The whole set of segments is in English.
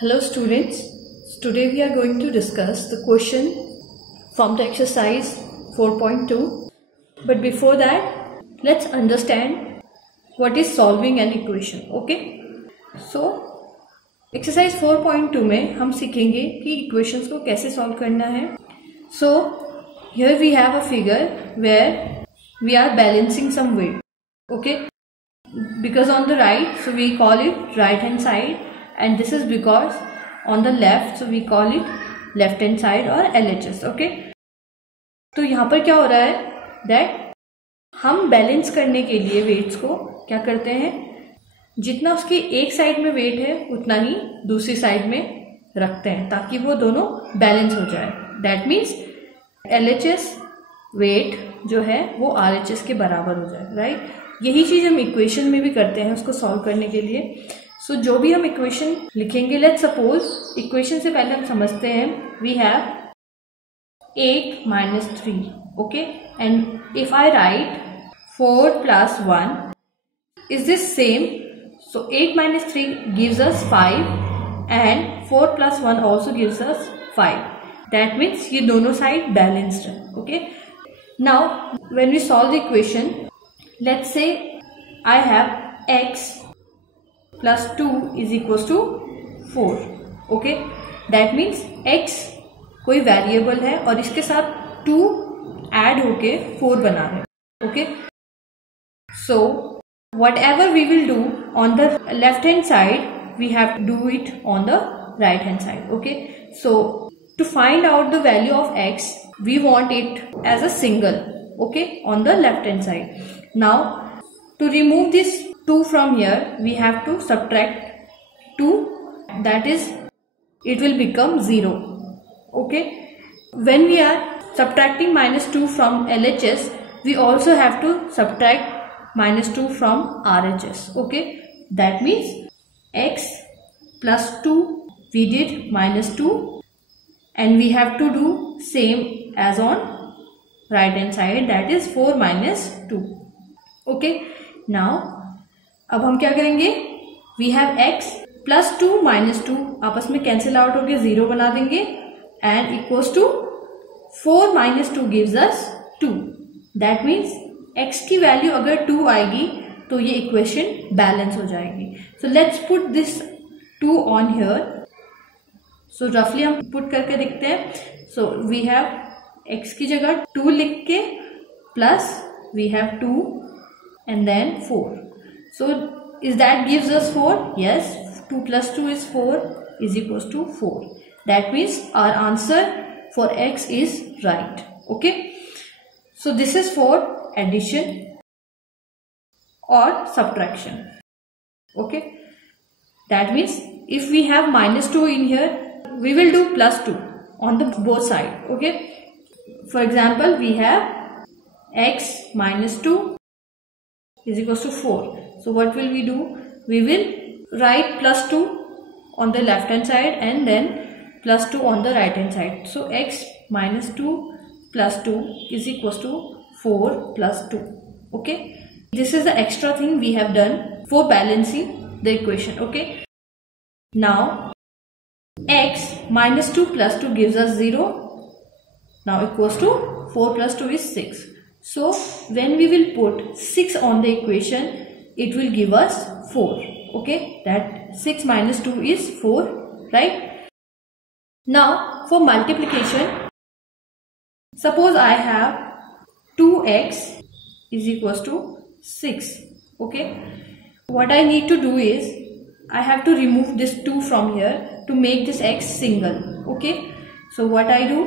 Hello students, today we are going to discuss the question from the exercise 4.2. But before that, let's understand what is solving an equation. Okay? So, exercise 4.2 में हम सीखेंगे कि equations को कैसे solve करना है. So, here we have a figure where we are balancing some weight. Okay? Because on the right, so we call it right hand side. And this is because on the left, so we call it left hand side or LHS. Okay? तो यहाँ पर क्या हो रहा है that हम balance करने के लिए वेट्स को क्या करते हैं, जितना उसकी एक साइड में वेट है उतना ही दूसरी साइड में रखते हैं ताकि वो दोनों बैलेंस हो जाए. दैट मीन्स LHS वेट जो है वो RHS के बराबर हो जाए. राइट? यही चीज हम इक्वेशन में भी करते हैं उसको सॉल्व करने के लिए. सो जो भी हम इक्वेशन लिखेंगे, लेट्स सपोज इक्वेशन से पहले हम समझते हैं we have 8 minus 3. Okay, and if I write 4 plus 1 is this same, so 8 minus 3 gives us 5 and 4 plus 1 also gives us 5. That means ये दोनों साइड बैलेंस्ड है. Okay, now when we solve the equation, let's say I have x plus 2 is equals to 4. Okay, that means x कोई variable है और इसके साथ 2 add होके 4 बना है. Okay, so whatever we will do on the left hand side, we have to do it on the right hand side. Okay, so to find out the value of x, we want it as a single. Okay, on the left hand side. Now to remove this 2 from here, we have to subtract 2, that is it will become 0. Okay, when we are subtracting minus 2 from LHS, we also have to subtract minus 2 from RHS. Okay, that means x plus 2 we did minus 2 and we have to do same as on right hand side, that is 4 minus 2. Okay, now अब हम क्या करेंगे, we have x plus 2 minus 2 आपस में cancel out होके 0 बना देंगे and equals to 4 minus 2 gives us 2. That means x की वैल्यू अगर 2 आएगी तो ये इक्वेशन बैलेंस हो जाएगी. So let's put this 2 on here. So रफली हम पुट करके देखते हैं. सो वी हैव x की जगह 2 लिख के plus we have 2 and then 4. So is that gives us 4? Yes, 2 plus 2 is 4 is equals to 4. That means our answer for x is right. Okay, so this is for addition or subtraction. Okay, that means if we have minus 2 in here, we will do plus 2 on the both side. Okay, for example, we have x minus 2 is equals to 4. So what will we do? We will write plus 2 on the left hand side and then plus 2 on the right hand side. So x minus 2 plus 2 is equals to 4 plus 2. Okay, this is the extra thing we have done for balancing the equation. Okay, now x minus 2 plus 2 gives us 0. Now equals to 4 plus 2 is 6. So when we will put 6 on the equation, it will give us 4. Okay, that 6 minus 2 is 4, right? Now for multiplication, suppose I have 2x is equals to 6. Okay, what I need to do is I have to remove this 2 from here to make this x single. Okay, so what I do,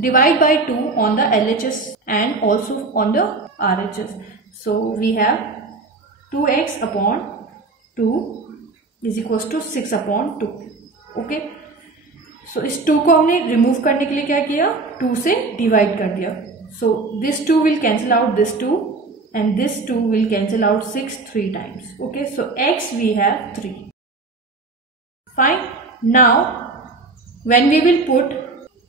divide by 2 on the LHS and also on the RHS. So we have 2x upon 2 is equals to 6 upon 2. Okay, so इस 2 को हमने remove करने के लिए क्या किया, 2 से divide कर दिया. So this 2 will cancel out this 2 and this 2 will cancel out 6 3 times. Okay, so x we have 3. Fine. Now when we will put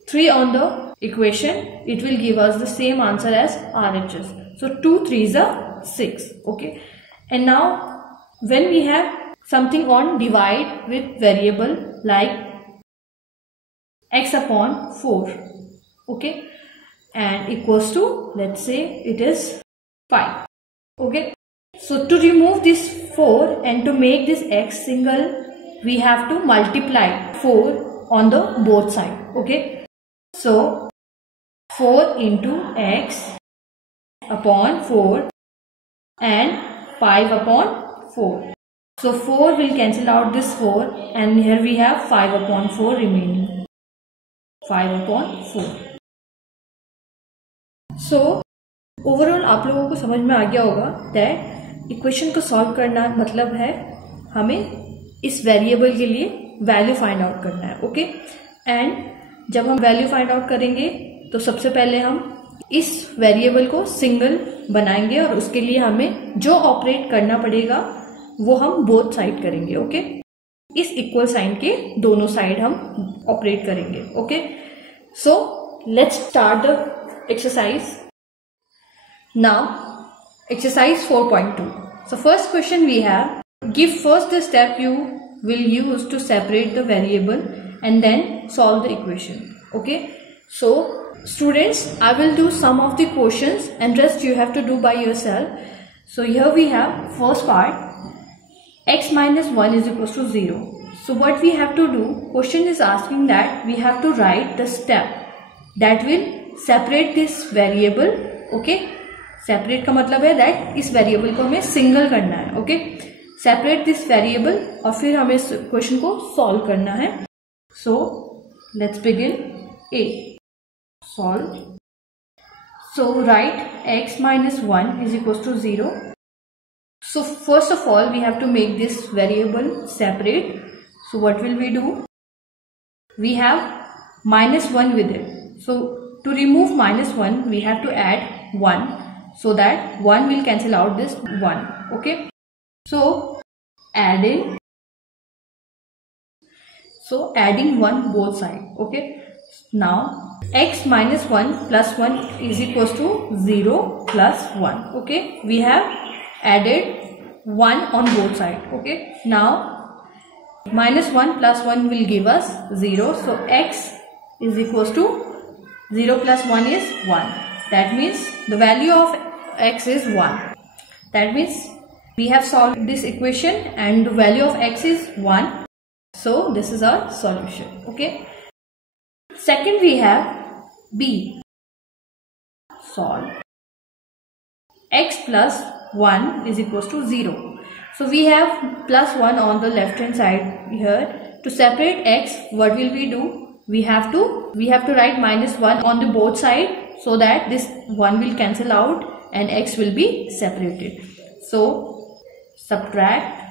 3 on the equation, it will give us the same answer as RHS. So 2 3s are 6. Okay, and now when we have something on divide with variable, like x upon 4, okay, and equals to, let's say it is 5, okay. So to remove this 4 and to make this x single, we have to multiply 4 on the both side, okay. So 4 into x upon 4 and 5 upon 4. So 4 will cancel out this 4 and here we have 5 upon 4 remaining. 5 upon 4. So overall आप लोगों को समझ में आ गया होगा that equation को solve करना मतलब है हमें इस वेरिएबल के लिए वैल्यू फाइंड आउट करना है, ओके। एंड जब हम वैल्यू फाइंड आउट करेंगे तो सबसे पहले हम इस वेरिएबल को सिंगल बनाएंगे और उसके लिए हमें जो ऑपरेट करना पड़ेगा वो हम बोथ साइड करेंगे, ओके। इस इक्वल साइन के दोनों साइड हम ऑपरेट करेंगे, okay. So let's start the exercise now. Exercise 4.2. So first question we have, give first the step you will use to separate the variable and then solve the equation, okay. So students, I will do some of the questions and rest you have to do by yourself. So here we have first part, x minus 1 is equals to 0. So what we have to do, question is asking that we have to write the step that will separate this variable, okay. Separate का मतलब है that इस variable को हमें single करना है, okay. Separate this variable और फिर हमें इस क्वेश्चन को सॉल्व करना है। So let's begin. A, solve. So right x minus 1 is equals to 0. So first of all we have to make this variable separate. So what will we do? We have minus 1 with it. So to remove minus 1 we have to add 1. So that 1 will cancel out this 1, okay. So adding 1 both side, okay. Now x minus 1 plus 1 is equals to 0 plus 1, okay. We have added 1 on both side, okay. Now minus 1 plus 1 will give us 0. So x is equals to 0 plus 1 is 1. That means the value of x is 1. That means we have solved this equation and the value of x is 1. So this is our solution, okay. Second we have b, solve. X plus 1 is equals to 0. So we have plus 1 on the left hand side here. To separate x, what will we do? We have to write minus 1 on the both side so that this 1 will cancel out and x will be separated. So subtract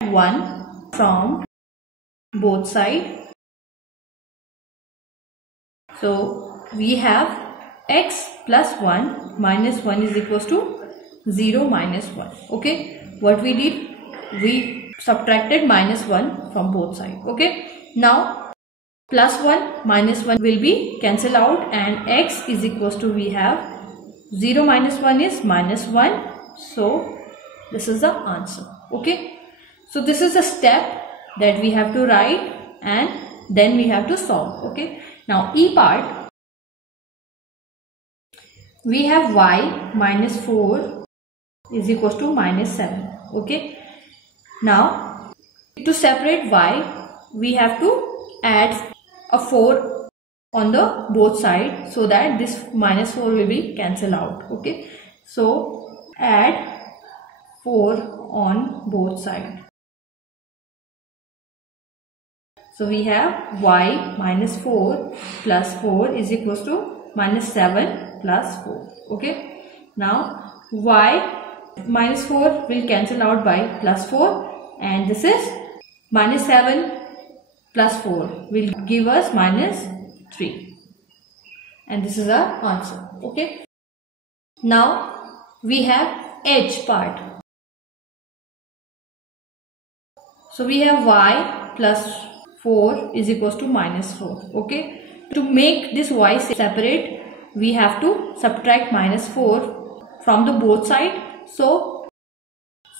1 from both sides. So we have x plus 1 minus 1 is equals to 0 minus 1, okay. What we did, we subtracted minus 1 from both sides, okay. Now plus 1 minus 1 will be cancel out and x is equals to, we have 0 minus 1 is minus 1. So this is the answer, okay. So this is the step that we have to write and then we have to solve, okay. Now E part, we have y minus 4 is equals to minus 7, okay. Now to separate y, we have to add a 4 on the both side so that this minus 4 will be cancel out, okay. So add 4 on both sides. So we have y minus 4 plus 4 is equals to minus 7 plus 4, okay. Now y minus 4 will cancel out by plus 4 and this is minus 7 plus 4 will give us minus 3 and this is our answer, okay. Now we have h part. So we have y plus 4 is equals to minus 4, okay. To make this y separate, we have to subtract minus 4 from the both side. So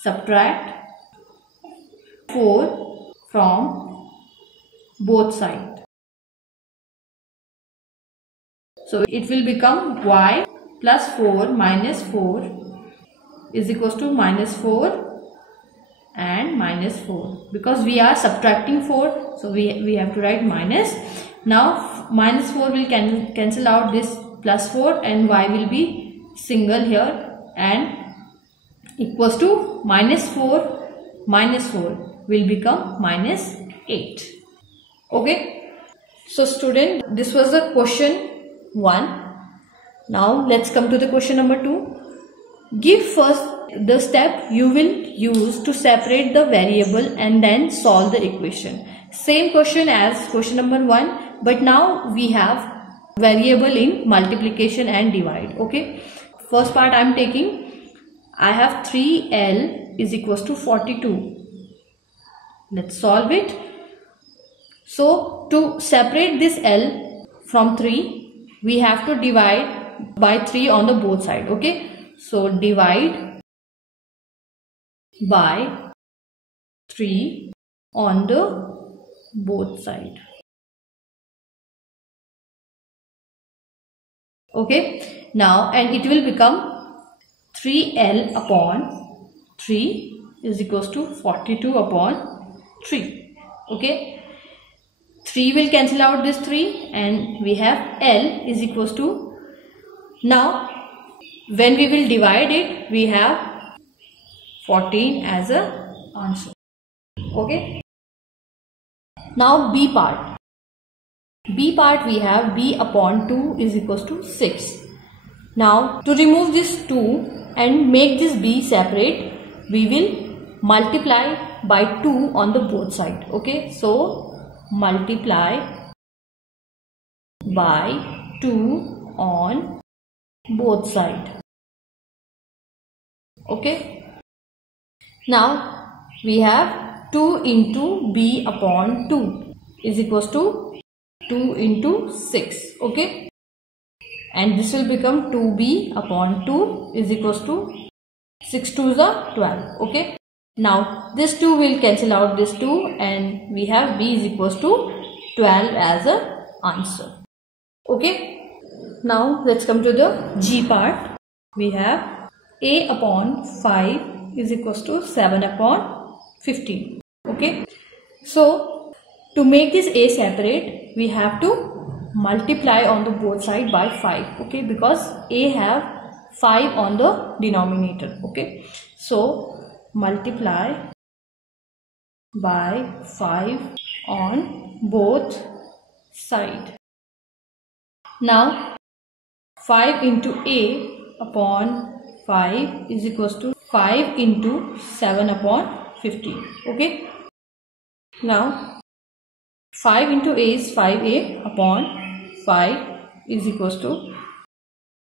subtract 4 from both sides. So it will become y plus 4 minus 4 is equals to minus 4 and minus 4, because we are subtracting 4, so we have to write minus. Now minus 4 will cancel out this plus 4 and y will be single here, and equals to minus 4 minus 4 will become minus 8. Okay, so student, this was the question 1. Now let's come to the question number 2. Give first the step you will use to separate the variable and then solve the equation. Same question as question number 1, but now we have variable in multiplication and divide. Okay, first part I am taking. I have 3L is equals to 42. Let's solve it. So to separate this L from 3, we have to divide by 3 on the both side. Okay, so divide by 3 on the both side. Okay, now and it will become 3L upon 3 is equals to 42 upon 3. Okay, 3 will cancel out this 3 and we have L is equals to, now when we will divide it, we have 14 as a answer. Okay, now B part. B part we have B upon 2 is equals to 6. Now to remove this 2 and make this B separate, we will multiply by 2 on the both side. Okay, so multiply by 2 on both side. Okay, now we have 2 into B upon 2 is equals to 2 into 6. Okay, and this will become 2B upon 2 is equals to 6 2s are 12. Okay, now this 2 will cancel out this 2 and we have B is equals to 12 as a answer. Okay, now let's come to the G part. We have A upon 5 is equals to 7 upon 15. Okay, so to make this A separate, we have to multiply on the both side by 5. Okay, because A have 5 on the denominator. Okay, so multiply by 5 on both side. Now 5 into A upon 5 is equals to 5 into 7 upon 15. Okay, now 5 into A is 5A upon 5 is equals to,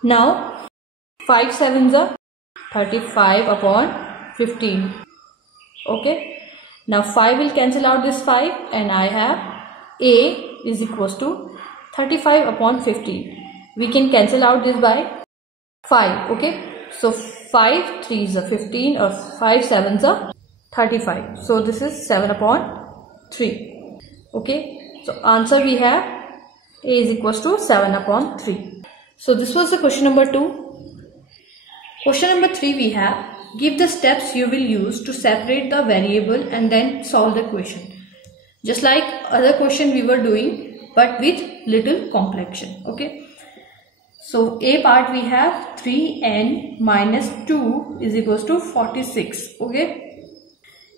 now 5 7s are 35 upon 15. Okay, now 5 will cancel out this 5 and I have A is equals to 35 upon 15. We can cancel out this by 5. Okay, so 5 3s are 15 or 5 7s are 35. So this is 7 upon 3. Okay, so answer we have A is equals to 7 upon 3. So this was the question number 2. Question number 3 we have, give the steps you will use to separate the variable and then solve the question. Just like other question we were doing, but with little complexion. Okay, so A part we have 3n minus 2 is equals to 46. Okay,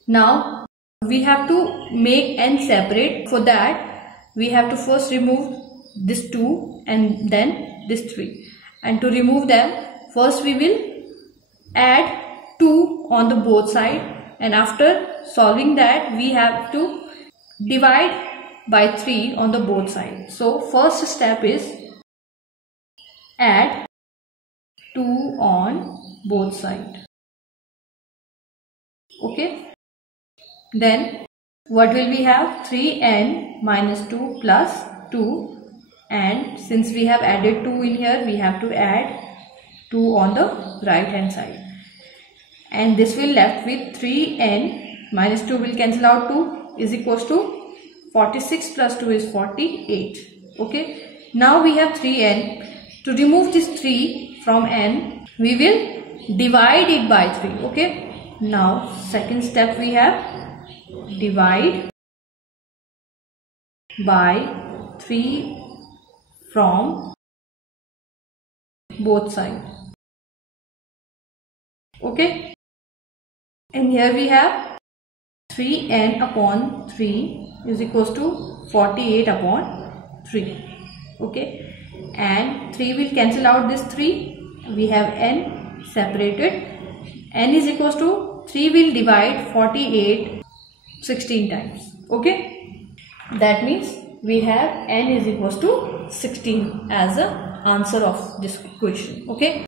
now we have to make n separate. For that we have to first remove this 2 and then this 3, and to remove them, first we will add 2 on the both side, and after solving that we have to divide by 3 on the both side. So first step is add 2 on both side. Okay, then what will we have? 3n minus 2 plus 2, and since we have added 2 in here, we have to add 2 on the right hand side, and this will left with 3n minus 2 will cancel out 2 is equals to 46 plus 2 is 48. Okay. Now we have 3n. To remove this 3 from n, we will divide it by 3. Okay. Now second step we have divide by 3 from both sides. Okay. And here we have 3n upon 3 is equals to 48 upon 3. Okay. And 3 will cancel out this 3. We have n separated. N is equals to 3 will divide 48 16 times. Okay. That means we have n is equals to 16 as the answer of this question. Okay.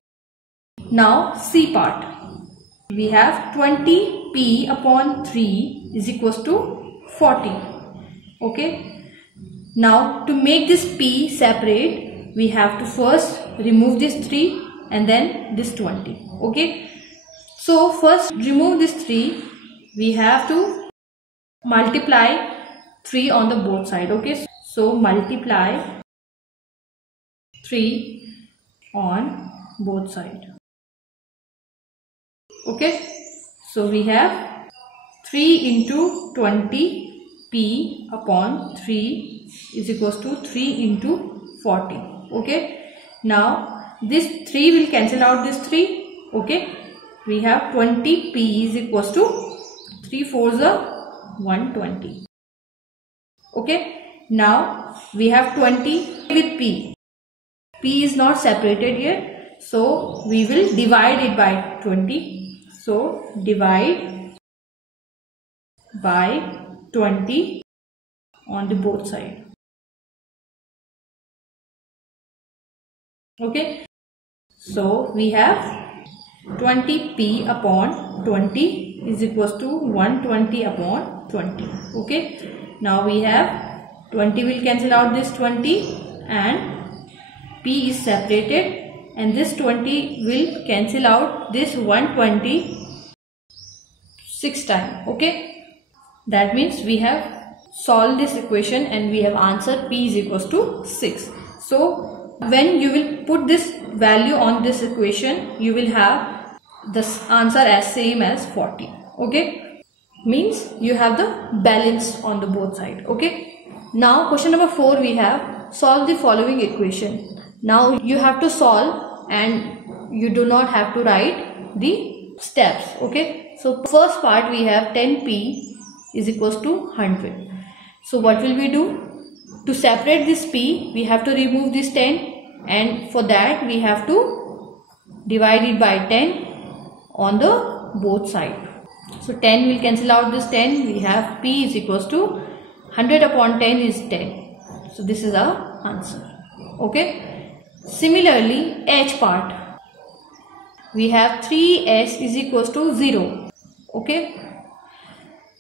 Now C part. We have 20p upon 3 is equals to 40. Okay. Now to make this p separate, we have to first remove this 3 and then this 20. Okay. So first remove this 3. We have to multiply 3 on the both side. Okay. So multiply 3 on both sides. Okay. So we have 3 into 20p upon 3 is equals to 3 into 40. Okay. Now this 3 will cancel out this 3. Okay. We have 20p is equals to 3 4s are 120. Okay. Now we have 20 with p. P is not separated here. So we will divide it by 20. So divide by 20 on the both sides. Okay. So we have 20p upon 20 is equals to 120 upon 20. Okay. Now we have 20 will cancel out this 20 and p is separated. And this 20 will cancel out this 120 6 times. Okay. That means we have solved this equation and we have answered p is equals to 6. So when you will put this value on this equation, you will have this answer as same as 40. Okay. Means you have the balance on the both side. Okay. Now question number 4 we have solve the following equation. Now you have to solve and you do not have to write the steps. Okay. So first part we have 10p is equals to 100. So what will we do? To separate this p, we have to remove this 10 and for that we have to divide it by 10 on the both sides. So 10 will cancel out this 10. We have p is equals to 100 upon 10 is 10. So this is our answer. Okay. Similarly, h part, we have 3s is equals to 0. Okay.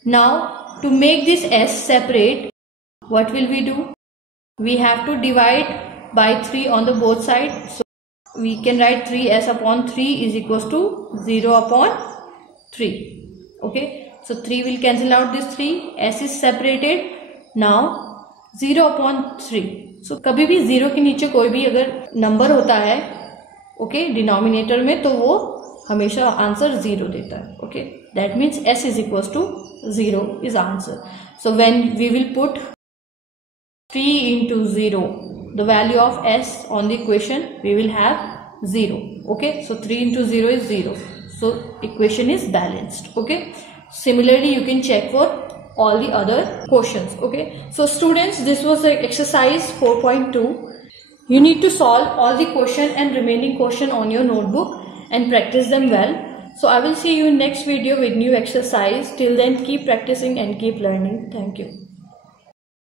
Now to make this s separate, what will we do? We have to divide by 3 on the both sides. So we can write 3s upon 3 is equals to 0 upon 3. Okay. So 3 will cancel out this 3. S is separated. Now 0 upon 3. So कभी भी 0 के नीचे कोई भी अगर number होता है okay denominator में तो वो हमेशा आंसर 0 देता है. Okay. That means s is equals to 0 is answer. So when we will put 3 into 0, the value of s on the equation, we will have 0. Okay. So 3 into 0 is 0. So equation is balanced. Okay. Similarly, you can check for all the other questions. Okay. So students, this was the exercise 4.2. You need to solve all the question and remaining question on your notebook and practice them well. So I will see you in next video with new exercise. Till then, keep practicing and keep learning. Thank you.